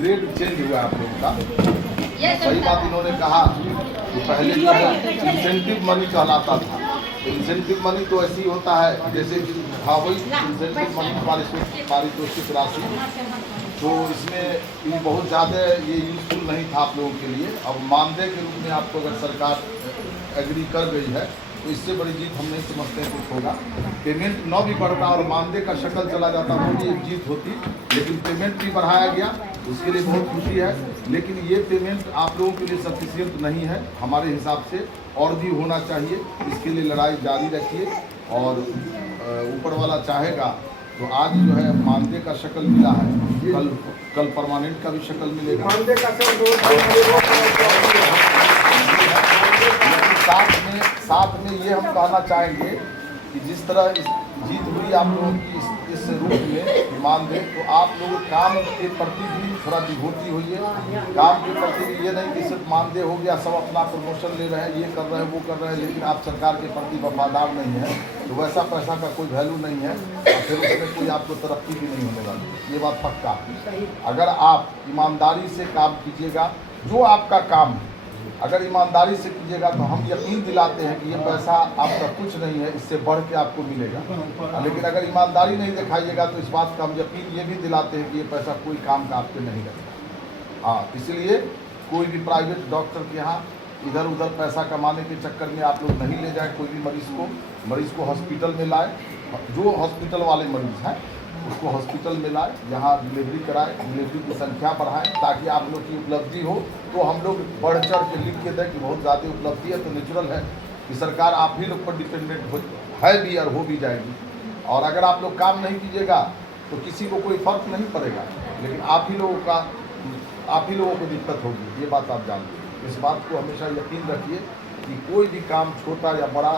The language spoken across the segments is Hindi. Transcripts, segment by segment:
ग्रेड चेंज हुआ आप लोगों का। सही बात इन्होंने कहा कि पहले जो है इंसेंटिव मनी कहलाता था। इंसेंटिव मनी तो ऐसी होता है जैसे हाँ वही इंसेंटिव मनी पारितोषिक राशि, तो इसमें ये बहुत ज़्यादा ये यूजफुल नहीं था आप लोगों के लिए। अब मानदेय के रूप में आपको अगर सरकार एग्री कर गई है तो इससे बड़ी जीत हम नहीं समझते हैं कुछ होगा। पेमेंट न भी बढ़ता और मानदेय का शक्ल चला जाता वो भी एक जीत होती, लेकिन पेमेंट भी बढ़ाया गया, उसके लिए बहुत खुशी है। लेकिन ये पेमेंट आप लोगों के लिए सफिशिएंट नहीं है हमारे हिसाब से, और भी होना चाहिए। इसके लिए लड़ाई जारी रखिए और ऊपर वाला चाहेगा तो आज जो है मानदेय का शक्ल मिला है, कल परमानेंट का भी शक्ल मिलेगा। मानदेय का साथ में ये हम कहना चाहेंगे कि जिस तरह इस जीत हुई आप लोगों की इस रूप में मानदेय, तो आप लोग काम के प्रति भी थोड़ा विभूति हुई है। काम के प्रति भी ये नहीं कि सिर्फ मानदेय हो गया, सब अपना प्रमोशन ले रहे हैं, ये कर रहे हैं वो कर रहे हैं, लेकिन आप सरकार के प्रति वफादार नहीं है, तो वैसा पैसा का कोई वैल्यू नहीं है और फिर उसमें कोई आपको तरक्की भी नहीं होने वाली। ये बात पक्का। अगर आप ईमानदारी से काम कीजिएगा, जो आपका काम है अगर ईमानदारी से कीजिएगा तो हम यकीन दिलाते हैं कि ये पैसा आपका कुछ नहीं है, इससे बढ़ के आपको मिलेगा। लेकिन अगर ईमानदारी नहीं दिखाइएगा तो इस बात का हम यकीन ये भी दिलाते हैं कि ये पैसा कोई काम का आपके नहीं रहेगा। हाँ, इसलिए कोई भी प्राइवेट डॉक्टर के यहाँ इधर उधर पैसा कमाने के चक्कर में आप लोग नहीं ले जाए। कोई भी मरीज़ को हॉस्पिटल में लाए, जो हॉस्पिटल वाले मरीज़ हैं उसको हॉस्पिटल में लाए, यहाँ डिलीवरी कराए, डिलीवरी की संख्या बढ़ाएं, ताकि आप लोग की उपलब्धि हो तो हम लोग बढ़ चढ़ के लिख के दें कि बहुत ज़्यादा उपलब्धि है, तो नेचुरल है कि सरकार आप ही लोग पर डिपेंडेंट है भी और हो भी जाएगी। और अगर आप लोग काम नहीं कीजिएगा तो किसी को कोई फर्क नहीं पड़ेगा, लेकिन आप ही लोगों को दिक्कत होगी। ये बात आप जानते, इस बात को हमेशा यकीन रखिए कि कोई भी काम छोटा या बड़ा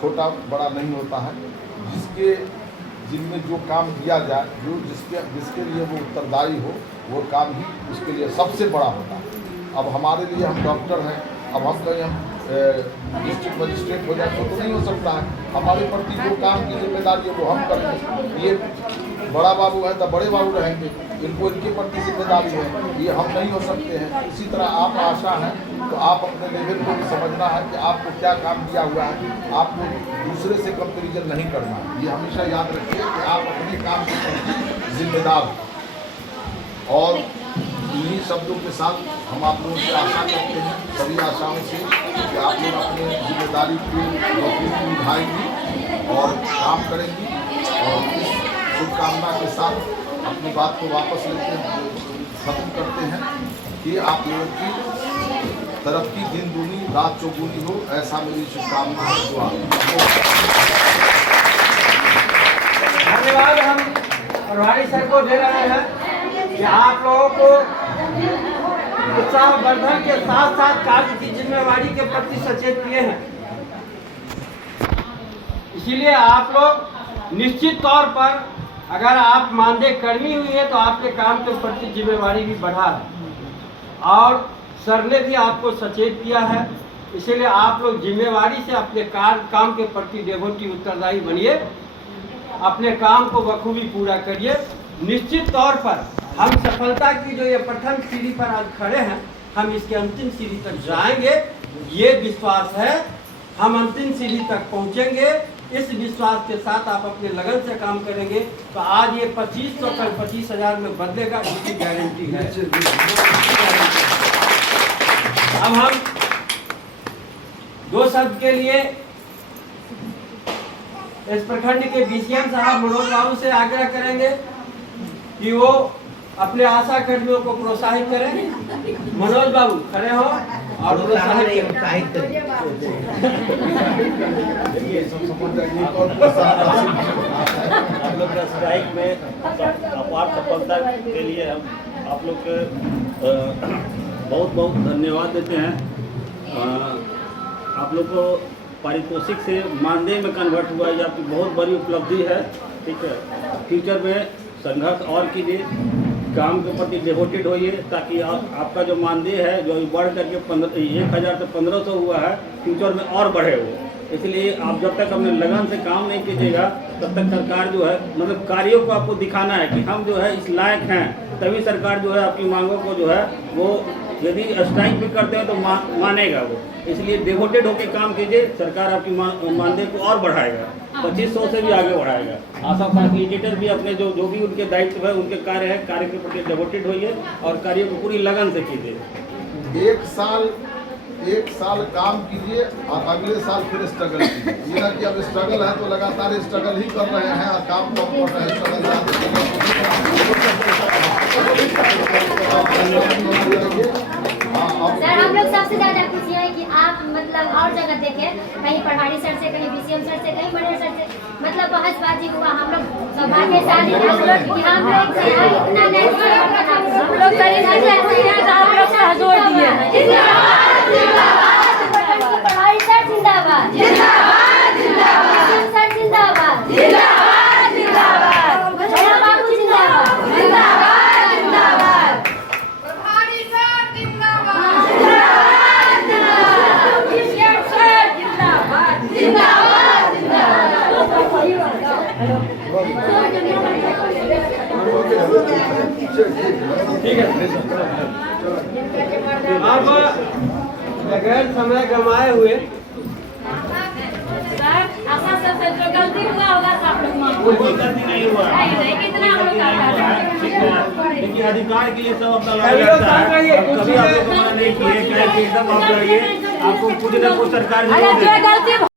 छोटा बड़ा नहीं होता है। जिनमें जो काम किया जाए, जो जिसके लिए वो उत्तरदायी हो, वो काम ही उसके लिए सबसे बड़ा होता है। अब हमारे लिए हम डॉक्टर हैं, अब हम कहीं हम डिस्ट्रिक्ट मजिस्ट्रेट हो जाए तो नहीं हो सकता है। हमारे प्रति जो काम की जिम्मेदारी है वो हम करेंगे। ये बड़ा बाबू है तो बड़े बाबू रहेंगे, इनको इनके प्रति जिम्मेदारी है, ये हम नहीं हो सकते हैं। इसी तरह आप आशा है तो आप अपने लेवल को भी समझना है कि आपको क्या काम दिया हुआ है, आपको दूसरे से कंपेरिजन नहीं करना है। ये हमेशा याद रखिए कि आप अपने काम के प्रति जिम्मेदार हो। और इन्हीं शब्दों के साथ हम आप लोगों से आशा करते हैं, सभी आशाओं से, कि आप लोग अपनी जिम्मेदारी को निभाएंगी और काम करेंगी। और इस शुभकामना के साथ अपनी बात को वापस लेते खत्म करते हैं कि आप लोगों की तरक्की दिन दूनी रात चौगुनी हो, ऐसा मेरी शुभकामना है। दुआ। धन्यवाद हम प्रभारी सर को दे रहे हैं कि आप लोगों को उत्साहवर्धन के साथ साथ कार्य की जिम्मेवारी के प्रति सचेत किए हैं। इसीलिए आप लोग निश्चित तौर पर अगर आप मानदेय कर्मी हुई है तो आपके काम के प्रति जिम्मेवारी भी बढ़ा है और सर ने भी आपको सचेत किया है। इसीलिए आप लोग जिम्मेवारी से अपने काम के प्रति डेवोटी उत्तरदायी बनिए, अपने काम को बखूबी पूरा करिए। निश्चित तौर पर हम सफलता की जो ये प्रथम सीढ़ी पर आज खड़े हैं, हम इसके अंतिम सीढ़ी तक जाएंगे, ये विश्वास है। हम अंतिम सीढ़ी तक पहुंचेंगे। इस विश्वास के साथ आप अपने लगन से काम करेंगे तो आज ये 2500 कल 25,000 में बदलेगा, इसकी गारंटी है। अब हम दो शब्द के लिए इस प्रखंड के बीसीएम साहब मनोज बाबू से आग्रह करेंगे कि वो अपने आशा कर्मियों को प्रोत्साहित करें। मनोज बाबू खड़े हो और प्रोत्साहित करें। आप लोग का स्ट्राइक में अपार सफलता के लिए हम आप लोग के बहुत बहुत धन्यवाद देते हैं। आप लोग को पारितोषिक से मानदेय में कन्वर्ट हुआ है, आपकी बहुत बड़ी उपलब्धि है। ठीक है, फ्यूचर में संघर्ष और कीजिए, काम के प्रति डिवोटेड होइए, ताकि आपका जो मानदेय है जो बढ़ करके 1,000 से 1,500 हुआ है, फ्यूचर में और बढ़े वो। इसलिए आप जब तक अपने लगन से काम नहीं कीजिएगा तब तक सरकार जो है मतलब कार्यों को आपको दिखाना है कि हम जो है इस लायक हैं, तभी सरकार जो है आपकी मांगों को जो है वो यदि स्ट्राइक भी करते हैं तो मानेगा वो। इसलिए डिवोटेड होकर काम कीजिए, सरकार आपकी मानदेय को और बढ़ाएगा, 2500 से भी आगे बढ़ाएगा। आशा फैसिलिटेटर भी अपने जो भी उनके दायित्व है, उनके कार्य है, कार्य के प्रति डिवोटेड होइए और कार्य को पूरी लगन से कीजिए। एक साल काम कीजिए और अगले साल फिर स्ट्रगल कीजिए। ये ना कि अब स्ट्रगल है तो लगातार स्ट्रगल ही कर रहे हैं और काम कम कर रहे हैं, स्ट्रगल सर हम लोग सबसे ज्यादा खुशी है कि आप मतलब और जगह देखे, कहीं पहाड़ी सर से, कहीं बीसीएम सर से, कहीं मंडल सर से, मतलब बहसबाजी हुआ। हम लोग सौभाग्यशाली हम लोग इतना पहाड़ी सर जिंदाबाद, सर जिंदाबाद, बाबू जिंदाबाद। ठीक है। अब बगैर समय गंवाए हुए जो गलती हुआ होगा सब लोग माफ कोई गलती नहीं हुआ है। कितना हम लोग का देखिए अधिकार के लिए सब अपना लड़ाई लड़ता है। अब कभी आप लोग मना नहीं किए, क्या एकदम आप लड़िए, आपको कुछ ना कुछ सरकार जरूर देगी।